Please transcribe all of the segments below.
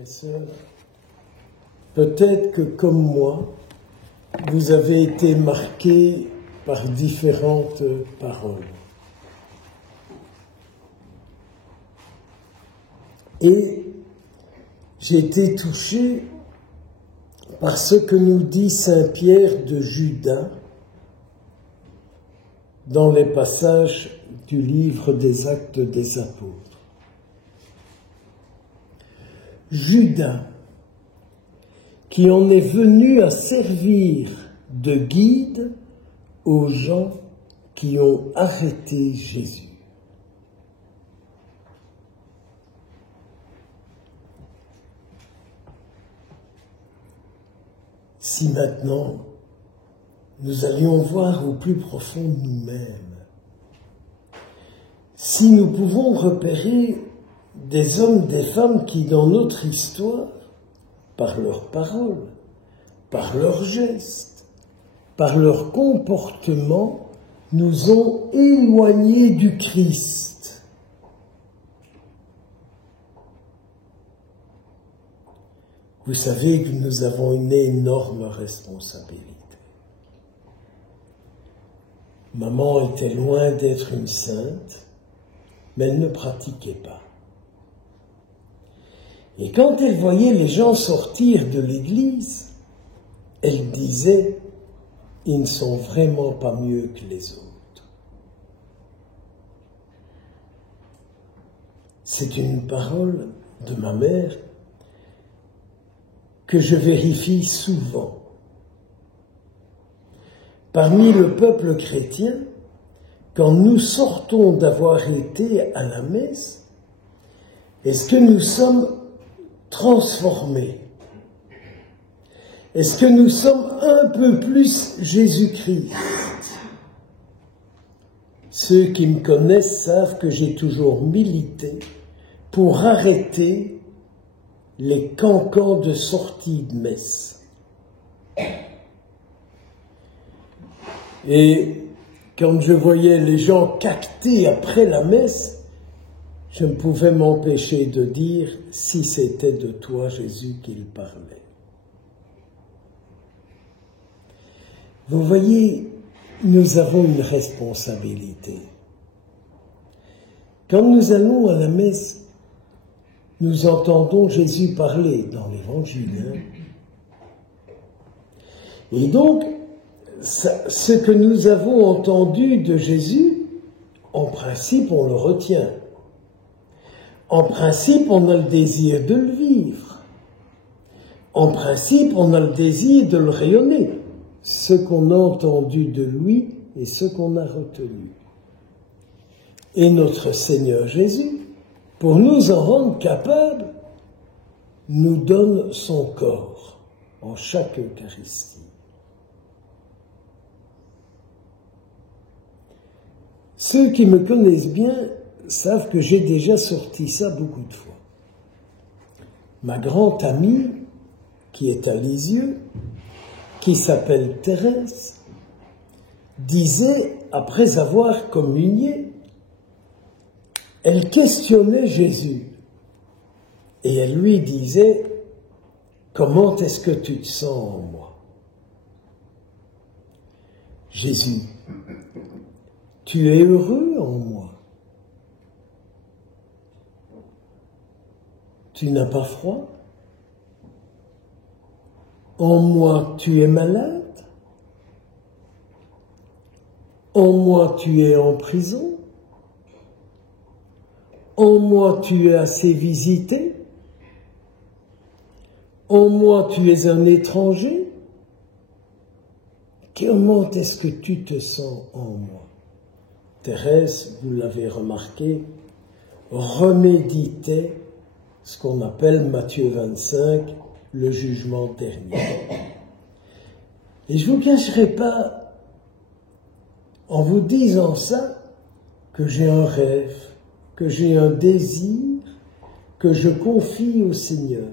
mes sœurs, peut-être que comme moi, vous avez été marqués par différentes paroles. Et j'ai été touché par ce que nous dit saint Pierre de Judas dans les passages du livre des Actes des Apôtres. Judas, qui en est venu à servir de guide aux gens qui ont arrêté Jésus. Si maintenant nous allions voir au plus profond de nous-mêmes, si nous pouvons repérer des hommes, des femmes qui, dans notre histoire, par leurs paroles, par leurs gestes, par leur comportement, nous ont éloignés du Christ. Vous savez que nous avons une énorme responsabilité. Maman était loin d'être une sainte, mais elle ne pratiquait pas. Et quand elle voyait les gens sortir de l'église, elle disait « Ils ne sont vraiment pas mieux que les autres ». C'est une parole de ma mère que je vérifie souvent. Parmi le peuple chrétien, quand nous sortons d'avoir été à la messe, est-ce que nous sommes transformés? Est-ce que nous sommes un peu plus Jésus-Christ? Ceux qui me connaissent savent que j'ai toujours milité pour arrêter les cancans de sortie de messe. Et quand je voyais les gens cacter après la messe, je ne pouvais m'empêcher de dire « si c'était de toi, Jésus, qu'il parlait ». Vous voyez, nous avons une responsabilité. Quand nous allons à la messe, nous entendons Jésus parler dans l'Évangile. Et donc, ce que nous avons entendu de Jésus, en principe, on le retient. En principe, on a le désir de le vivre. En principe, on a le désir de le rayonner. Ce qu'on a entendu de lui et ce qu'on a retenu. Et notre Seigneur Jésus, pour nous en rendre capables, nous donne son corps en chaque Eucharistie. Ceux qui me connaissent bien savent que j'ai déjà sorti ça beaucoup de fois. Ma grande amie, qui est à Lisieux, qui s'appelle Thérèse, disait, après avoir communié, elle questionnait Jésus. Et elle lui disait, « Comment est-ce que tu te sens en moi ?» Jésus, tu es heureux en moi. Tu n'as pas froid? En moi, tu es malade? En moi, tu es en prison? En moi, tu es assez visité? En moi, tu es un étranger? Comment est-ce que tu te sens en moi? Thérèse, vous l'avez remarqué, reméditait ce qu'on appelle Matthieu 25, le jugement dernier. Et je ne vous cacherai pas, en vous disant ça, que j'ai un rêve, que j'ai un désir, que je confie au Seigneur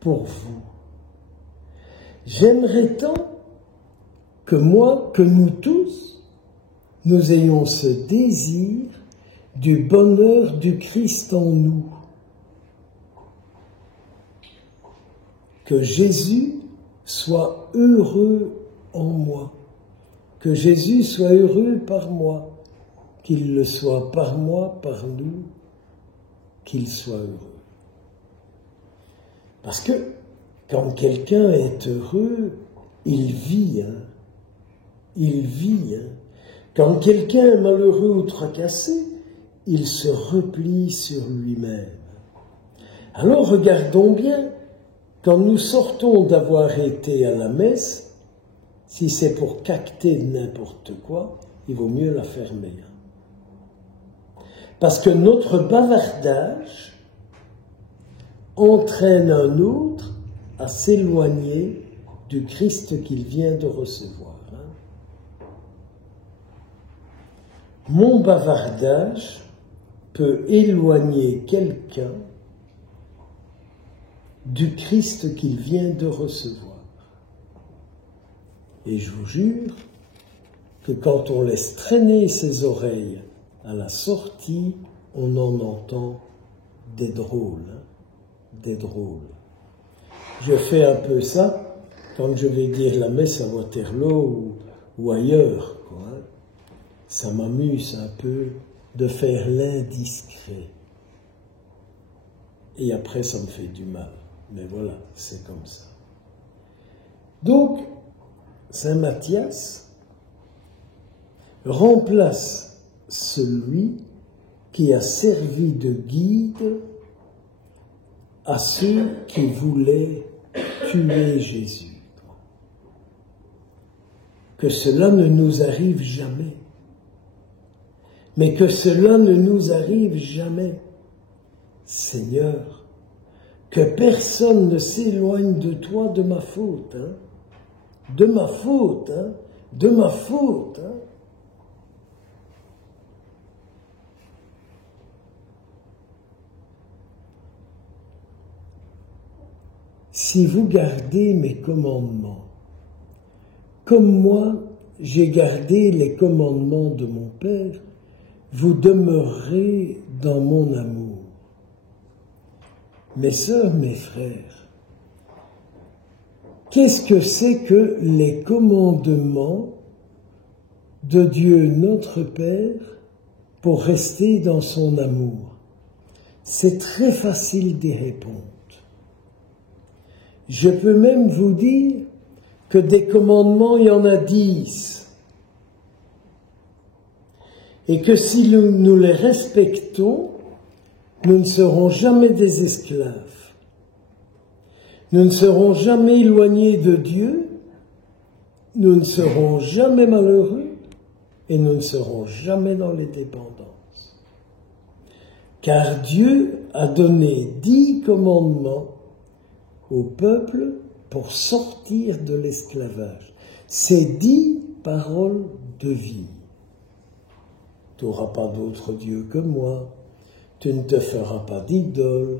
pour vous. J'aimerais tant que moi, que nous tous, nous ayons ce désir du bonheur du Christ en nous. que Jésus soit heureux en moi, que Jésus soit heureux par moi, qu'il le soit par moi, par nous, qu'il soit heureux. Parce que quand quelqu'un est heureux, il vit, il vit. Quand quelqu'un est malheureux ou tracassé, il se replie sur lui-même. Alors regardons bien, quand nous sortons d'avoir été à la messe, si c'est pour cacter n'importe quoi, il vaut mieux la fermer. Parce que notre bavardage entraîne un autre à s'éloigner du Christ qu'il vient de recevoir. Mon bavardage peut éloigner quelqu'un du Christ qu'il vient de recevoir. Et je vous jure que quand on laisse traîner ses oreilles à la sortie, on en entend des drôles, des drôles. Je fais un peu ça quand je vais dire la messe à Waterloo ou ailleurs, quoi. Ça m'amuse un peu de faire l'indiscret. Et après, ça me fait du mal. Mais voilà, c'est comme ça. Donc, Saint Matthias remplace celui qui a servi de guide à ceux qui voulaient tuer Jésus. Que cela ne nous arrive jamais. Mais que cela ne nous arrive jamais. Seigneur, que personne ne s'éloigne de toi de ma faute, de ma faute, de ma faute. Si vous gardez mes commandements, comme moi j'ai gardé les commandements de mon Père, vous demeurerez dans mon amour. Mes sœurs, mes frères, qu'est-ce que c'est que les commandements de Dieu notre Père pour rester dans son amour? C'est très facile d'y répondre. Je peux même vous dire que des commandements, il y en a 10. Et que si nous les respectons, nous ne serons jamais des esclaves. Nous ne serons jamais éloignés de Dieu, nous ne serons jamais malheureux et nous ne serons jamais dans les dépendances. Car Dieu a donné 10 commandements au peuple pour sortir de l'esclavage. C'est 10 paroles de vie. Tu n'auras pas d'autre Dieu que moi, tu ne te feras pas d'idole,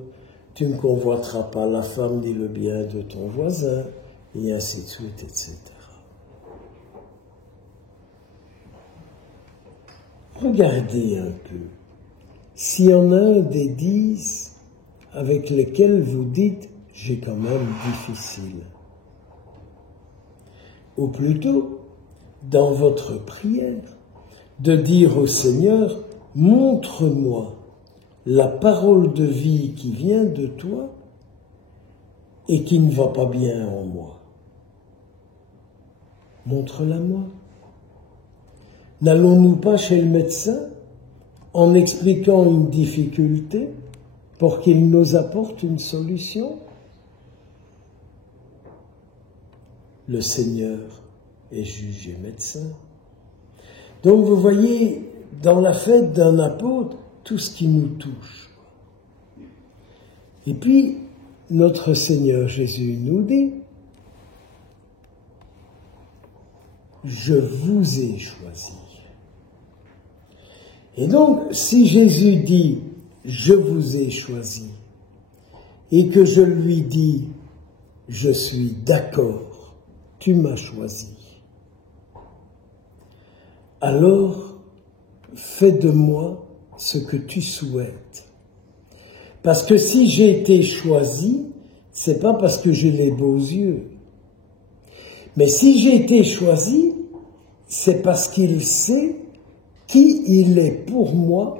tu ne convoiteras pas la femme ni le bien de ton voisin, et ainsi de suite, etc. Regardez un peu, s'il y en a un des 10 avec lesquels vous dites « j'ai quand même difficile ». Ou plutôt, dans votre prière, de dire au Seigneur, montre-moi la parole de vie qui vient de toi et qui ne va pas bien en moi. Montre-la-moi. N'allons-nous pas chez le médecin en expliquant une difficulté pour qu'il nous apporte une solution? Le Seigneur est juge et médecin. Donc vous voyez, dans la fête d'un apôtre, tout ce qui nous touche. Et puis, notre Seigneur Jésus nous dit, « Je vous ai choisi ». Et donc, si Jésus dit, « Je vous ai choisi », et que je lui dis, « Je suis d'accord, tu m'as choisi », alors fais de moi ce que tu souhaites. Parce que si j'ai été choisi, c'est pas parce que j'ai les beaux yeux. Mais si j'ai été choisi, c'est parce qu'il sait qui il est pour moi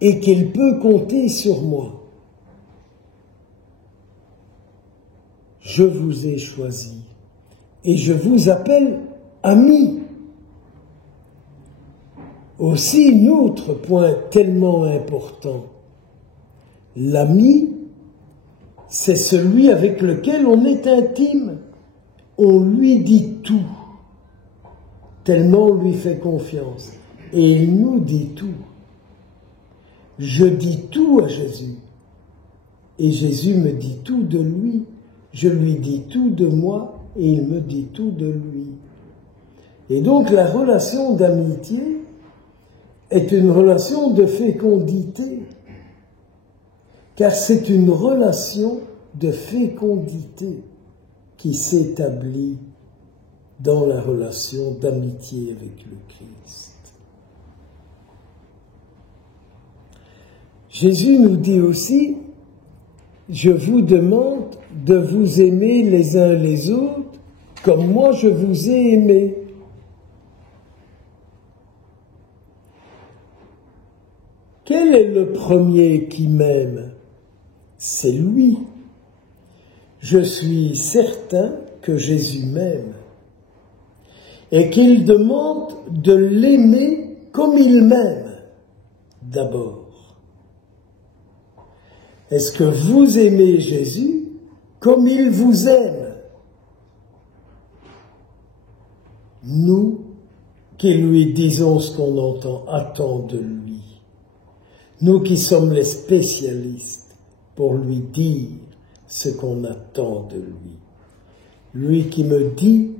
et qu'il peut compter sur moi. Je vous ai choisi et je vous appelle amis. Aussi, un autre point tellement important, l'ami, c'est celui avec lequel on est intime. On lui dit tout, tellement on lui fait confiance. Et il nous dit tout. Je dis tout à Jésus. Et Jésus me dit tout de lui. Je lui dis tout de moi et il me dit tout de lui. Et donc la relation d'amitié est une relation de fécondité. Car c'est une relation de fécondité qui s'établit dans la relation d'amitié avec le Christ. Jésus nous dit aussi, je vous demande de vous aimer les uns les autres comme moi je vous ai aimé. Quel est le premier qui m'aime? C'est lui. Je suis certain que Jésus m'aime et qu'il demande de l'aimer comme il m'aime d'abord. Est-ce que vous aimez Jésus comme il vous aime? Nous qui lui disons ce qu'on attend de lui, nous qui sommes les spécialistes pour lui dire ce qu'on attend de lui. Lui qui me dit,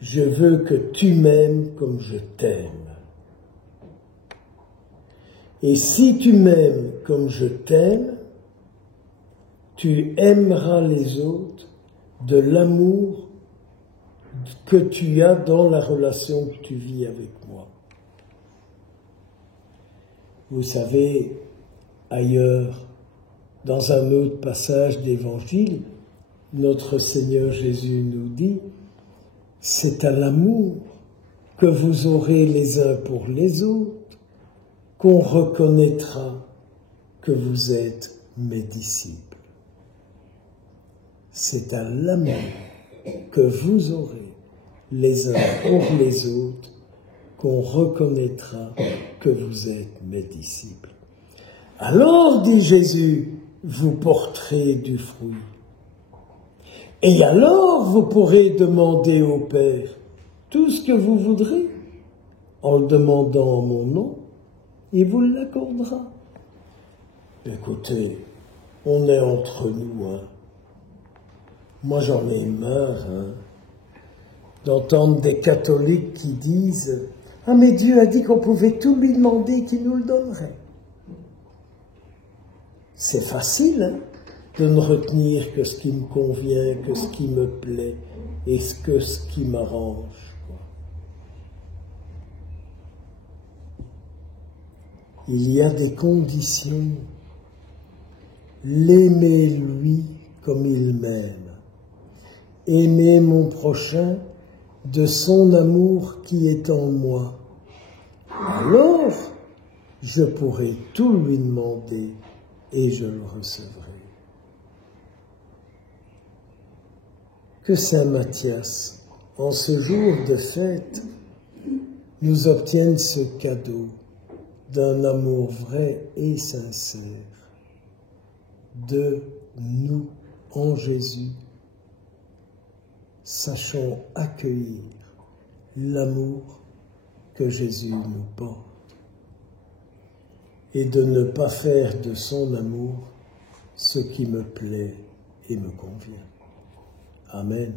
je veux que tu m'aimes comme je t'aime. Et si tu m'aimes comme je t'aime, tu aimeras les autres de l'amour que tu as dans la relation que tu vis avec moi. Vous savez, ailleurs, dans un autre passage d'Évangile, notre Seigneur Jésus nous dit, c'est à l'amour que vous aurez les uns pour les autres qu'on reconnaîtra que vous êtes mes disciples. C'est à l'amour que vous aurez les uns pour les autres qu'on reconnaîtra que vous êtes mes disciples. Alors, dit Jésus, vous porterez du fruit. Et alors, vous pourrez demander au Père tout ce que vous voudrez. En le demandant en mon nom, il vous l'accordera. Écoutez, on est entre nous, hein. Moi, j'en ai marre, d'entendre des catholiques qui disent « Ah, mais Dieu a dit qu'on pouvait tout lui demander, qu'il nous le donnerait. » C'est facile, de ne retenir que ce qui me convient, que ce qui me plaît et que ce qui m'arrange. Il y a des conditions. L'aimer lui comme il m'aime. Aimer mon prochain de son amour qui est en moi. Alors, je pourrai tout lui demander et je le recevrai. Que Saint Matthias, en ce jour de fête, nous obtienne ce cadeau d'un amour vrai et sincère de nous en Jésus, sachons accueillir l'amour que Jésus nous porte et de ne pas faire de son amour ce qui me plaît et me convient. Amen.